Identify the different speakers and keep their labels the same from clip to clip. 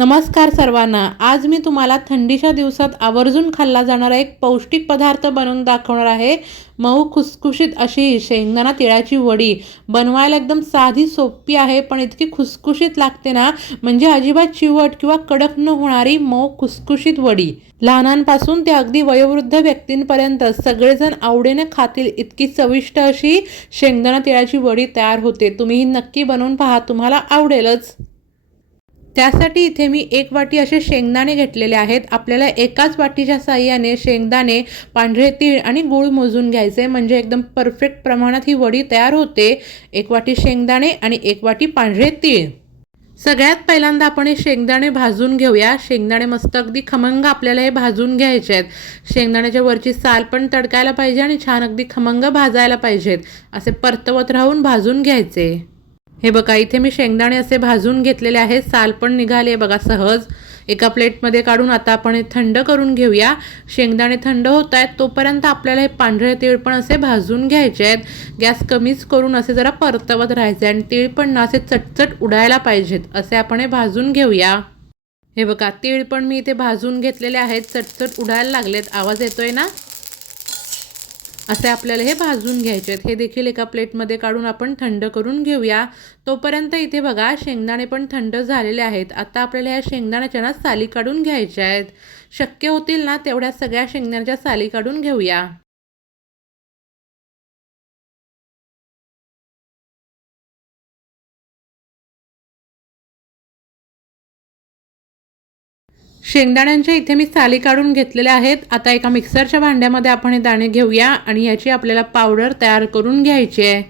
Speaker 1: नमस्कार सर्वांना. आज मी तुम्हाला थंडीच्या दिवसात आवर्जून खाल्ला जाणारा एक पौष्टिक पदार्थ बनवून दाखवणार आहे. मऊ खुसखुशीत अशी शेंगदाणा तिळाची वडी. बनवायला एकदम साधी सोपी आहे पण इतकी खुसखुशीत लागते ना म्हणजे अजिबात चिवट किंवा कडक न होणारी मऊ खुसखुशीत वडी. लहानांपासून ते अगदी वयोवृद्ध व्यक्तींपर्यंत सगळेजण आवडीने खातील इतकी चविष्ट अशी शेंगदाणा तिळाची वडी तयार होते. तुम्ही ही नक्की बनवून पहा तुम्हाला आवडेलच. त्यासाठी इथे मी एक वाटी असे शेंगदाणे घेतलेले आहेत. आपल्याला एकाच वाटीच्या साह्याने शेंगदाणे पांढरे तीळ आणि गूळ मोजून घ्यायचे. म्हणजे एकदम परफेक्ट प्रमाणात ही वडी तयार होते. एक वाटी शेंगदाणे आणि एक वाटी पांढरे तीळ. सगळ्यात पहिल्यांदा आपण हे शेंगदाणे भाजून घेऊया. शेंगदाणे मस्त अगदी खमंग आपल्याला हे भाजून घ्यायचे आहेत. शेंगदाण्याच्या वरची साल पण तडकायला पाहिजे आणि छान अगदी खमंग भाजायला पाहिजेत. असे परतवत राहून भाजून घ्यायचे. हे बघा इथे मी शेंगदाणे असे भाजून घेतलेले आहेत. साल पण निघाले बघा सहज. एका प्लेटमध्ये काढून आता आपण हे थंड करून घेऊया. शेंगदाणे थंड होत आहेत तोपर्यंत आपल्याला हे पांढरे तीळ पण असे भाजून घ्यायचे आहेत. गॅस कमीच करून असे जरा परतवत राहायचे आणि तीळ पण ना असे चटचट उडायला पाहिजेत असे आपण हे भाजून घेऊया. हे बघा तीळ पण मी इथे भाजून घेतलेले आहेत चटचट उडायला लागलेत. आवाज येतोय ना? असे आपल्याला हे भाजून घ्यायचे आहेत. हे देखील एका प्लेटमध्ये काढून आपण थंड करून घेऊया. तोपर्यंत इथे बघा शेंगदाणे पण थंड झालेले आहेत. आता आपल्याला ह्या शेंगदाण्याच्या ना साली काढून घ्यायच्या आहेत. शक्य होतील ना तेवढ्या सगळ्या शेंगदाण्याच्या साली काढून घेऊया. शेंगदाण्यांच्या इथे मी साली काढून घेतलेल्या आहेत. आता एका मिक्सरच्या भांड्यामध्ये आपण हे दाणे घेऊया आणि याची आपल्याला पावडर तयार करून घ्यायची आहे.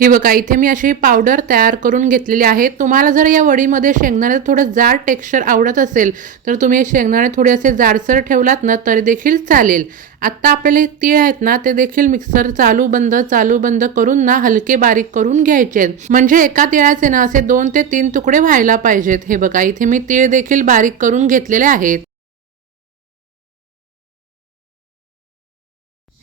Speaker 1: ही बघा इथे मी अशी पावडर तयार करून घेतलेली आहे. तुम्हाला जर या वडीमध्ये शेंगदाणे थोडं जाड टेक्स्चर आवडत असेल तर तुम्ही शेंगदाणे थोडे असे जाडसर ठेवलात ना तरी देखील चालेल. आत्ता आपल्याला हे तीळ आहेत ना ते देखील मिक्सर चालू बंद चालू बंद करून ना हलके बारीक करून घ्यायचे आहेत. म्हणजे एका तिळाचे ना असे दोन ते तीन तुकडे व्हायला पाहिजेत. हे बघा इथे मी तीळ देखील बारीक करून घेतलेले आहेत.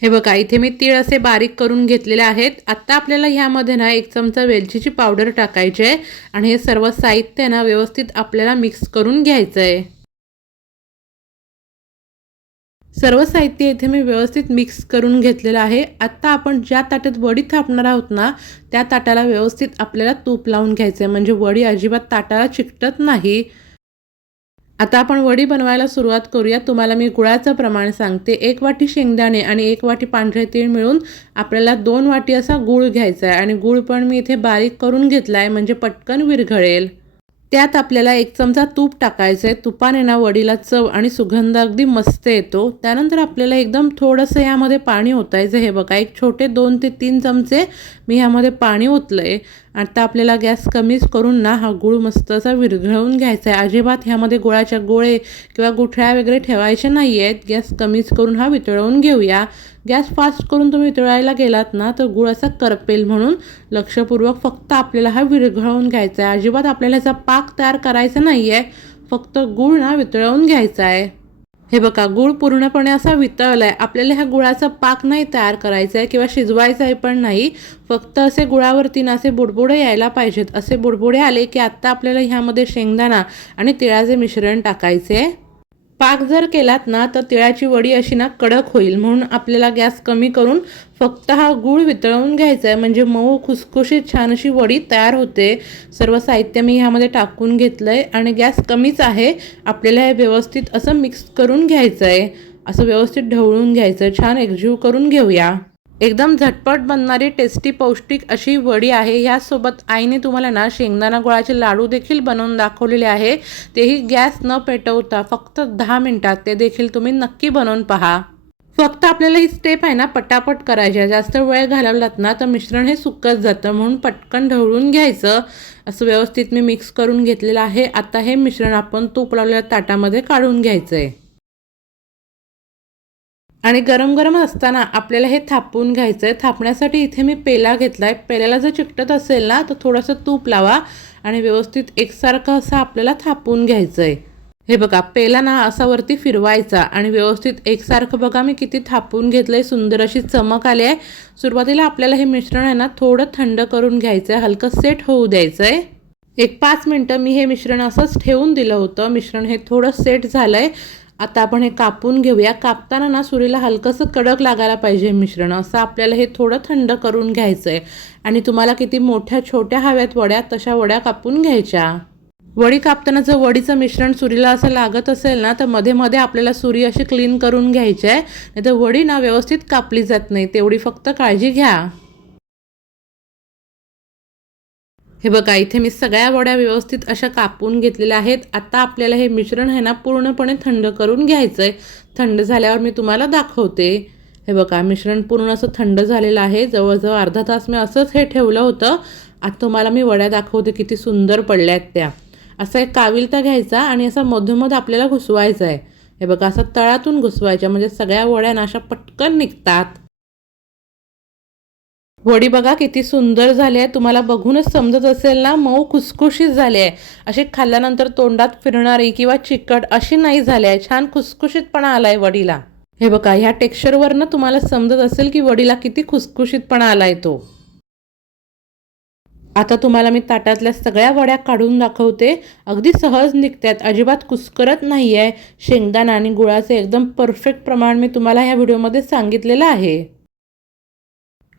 Speaker 1: हे बघा इथे मी तीळ असे बारीक करून घेतलेले आहेत. आत्ता आपल्याला ह्यामध्ये ना एक चमचा वेलचीची पावडर टाकायची आहे आणि हे सर्व साहित्य ना व्यवस्थित आपल्याला मिक्स करून घ्यायचं आहे सर्व साहित्य इथे मी व्यवस्थित मिक्स करून घेतलेलं आहे. आत्ता आपण ज्या ताटात वडी थापणार आहोत ना त्या ताटाला व्यवस्थित आपल्याला तूप लावून घ्यायचं आहे म्हणजे वडी अजिबात ताटाला चिकटत नाही. आता आपण वडी बनवायला सुरुवात करूया. तुम्हाला मी गुळाचं प्रमाण सांगते. एक वाटी शेंगदाणे आणि एक वाटी पांढरे तीळ मिळून आपल्याला दोन वाटी असा गूळ घ्यायचा आहे. आणि गूळ पण मी इथे बारीक करून घेतला आहे म्हणजे पटकन विरघळेल. त्यात आपल्याला एक चमचा तूप टाकायचं आहे तुपाने ना वडीला चव आणि सुगंध अगदी मस्त येतो. त्यानंतर आपल्याला एकदम थोडंसं यामध्ये पाणी ओतायचं हे बघा एक छोटे दोन ते तीन चमचे मी ह्यामध्ये पाणी ओतलं आहे आता आपल्याला गॅस कमीच करून ना हा गूळ मस्त असा विरघळवून घ्यायचा आहे. अजिबात ह्यामध्ये गुळाच्या गोळे किंवा गुठळ्या वगैरे ठेवायचे नाही आहेत गॅस कमीच करून हा वितळवून घेऊया. गॅस फास्ट करून तुम्ही वितळायला गेलात ना तर गुळ असा करपेल म्हणून लक्षपूर्वक फक्त आपल्याला हा विरघळवून घ्यायचा आहे. अजिबात आपल्याला ह्याचा पाक तयार करायचा नाही आहे फक्त गुळ ना वितळवून घ्यायचा आहे. हे बघा गूळ पूर्णपणे असा वितळला आहे आपल्याला ह्या गुळाचा पाक नाही तयार करायचा आहे किंवा शिजवायचा आहे पण नाही. फक्त असे गुळावरती ना असे बुडबुडे यायला पाहिजेत. असे बुडबुडे आले की आत्ता आपल्याला ह्यामध्ये शेंगदाणा आणि तिळाचे मिश्रण टाकायचे. आहे पाक जर केलात ना तर तिळाची वडी अशी ना कडक होईल. म्हणून आपल्याला गॅस कमी करून फक्त हा गूळ वितळवून घ्यायचा आहे म्हणजे मऊ खुसखुशीत छान अशी वडी तयार होते. सर्व साहित्य मी ह्यामध्ये टाकून घेतलं आहे आणि गॅस कमीच आहे. आपल्याला हे व्यवस्थित असं मिक्स करून घ्यायचं आहे असं व्यवस्थित ढवळून घ्यायचं छान एकजीव करून घेऊया. एकदम झटपट बनणारी टेस्टी पौष्टिक अशी वडी आहे. ह्यासोबत आईने तुम्हाला ना शेंगदाणा गुळाचे लाडू देखील बनवून दाखवलेले आहे. तेही गॅस न पेटवता फक्त दहा मिनटात ते देखील तुम्ही नक्की बनवून पहा. फक्त आपल्याला ही स्टेप आहे ना पटापट करायची. आहे जास्त वेळ घालवलात ना तर मिश्रण हे सुकत जातं. म्हणून पटकन ढवळून घ्यायचं. असं व्यवस्थित मी मिक्स करून घेतलेलं आहे. आता हे मिश्रण आपण तूप लावलेल्या ताटामध्ये काढून घ्यायचं आहे आणि गरम गरम असताना आपल्याला हे थापून घ्यायचं आहे थापण्यासाठी इथे मी पेला घेतला आहे पेल्याला जर चिकटत असेल ना तर थोडंसं तूप लावा आणि व्यवस्थित एकसारखं असं आपल्याला थापून घ्यायचं आहे हे बघा पेला ना असा वरती फिरवायचा आणि व्यवस्थित एकसारखं बघा मी किती थापून घेतलं आहे सुंदर अशी चमक आली आहे. सुरुवातीला आपल्याला हे मिश्रण आहे ना थोडं थंड करून घ्यायचं आहे हलकं सेट होऊ द्यायचं आहे एक पाच मिनटं मी हे मिश्रण असंच ठेवून दिलं होतं. मिश्रण हे थोडं सेट झालं आहे आता आपण हे कापून घेऊया. कापताना ना सुरीला हलकंसं कडक लागायला पाहिजे मिश्रण. असं आपल्याला हे थोडं थंड करून घ्यायचं आहे आणि तुम्हाला किती मोठ्या छोट्या हव्यात वड्या तशा वड्या कापून घ्यायच्या. वडी कापताना जर वडीचं मिश्रण सुरीला असं लागत असेल ना तर मध्ये मध्ये आपल्याला सुरी अशी क्लीन करून घ्यायची आहे. नाही तर वडी ना व्यवस्थित कापली जात नाही. तेवढी फक्त काळजी घ्या. हे बघा इथे मी सगळ्या वड्या व्यवस्थित अशा कापून घेतलेल्या आहेत. आता आपल्याला हे मिश्रण आहे ना पूर्णपणे थंड करून घ्यायचं आहे थंड झाल्यावर मी तुम्हाला दाखवते. हे बघा मिश्रण पूर्ण असं थंड झालेलं आहे. जवळजवळ अर्धा तास मी असंच हे ठेवलं होतं. आता तुम्हाला मी वड्या दाखवते किती सुंदर पडल्या आहेत त्या. असा एक काविलता घ्यायचा आणि असा मधोमध आपल्याला घुसवायचा आहे हे बघा असं तळातून घुसवायच्या म्हणजे सगळ्या वड्या ना अशा पटकन निघतात. वडी बघा किती सुंदर झाली आहे तुम्हाला बघूनच समजत असेल ना मऊ खुसखुशीत झाली आहे अशी खाल्ल्यानंतर तोंडात फिरणारी किंवा चिकट अशी नाही झाली आहे छान खुसखुशीतपणा आला आहे वडीला. हे बघा ह्या टेक्स्चरवरनं तुम्हाला समजत असेल की वडीला किती खुसखुशीतपणा आला आहे तो. आता तुम्हाला मी ताटातल्या सगळ्या वड्या काढून दाखवते. अगदी सहज निघतात अजिबात कुस्करत नाही आहे शेंगदाणा आणि गुळाचे एकदम परफेक्ट प्रमाण मी तुम्हाला ह्या व्हिडिओमध्ये सांगितलेलं आहे.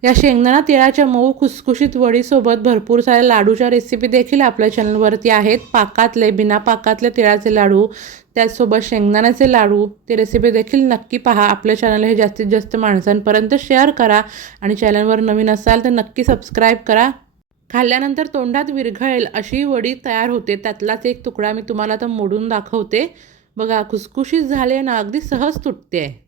Speaker 1: या शेंगदाणा तिळाच्या मऊ खुसखुशीत वडीसोबत भरपूर साऱ्या लाडूच्या रेसिपी देखील आपल्या चॅनलवरती आहेत. पाकातले बिना पाकातले तिळाचे लाडू त्याचसोबत शेंगदाण्याचे लाडू ते रेसिपी देखील नक्की पहा. आपल्या चॅनल हे जास्तीत जास्त माणसांपर्यंत शेअर करा आणि चॅनलवर नवीन असाल तर नक्की सबस्क्राईब करा. खाल्ल्यानंतर तोंडात विरघळेल अशी वडी तयार होते. त्यातलाच एक तुकडा मी तुम्हाला आता मोडून दाखवते. बघा खुसखुशीत झाले ना अगदी सहज तुटते आहे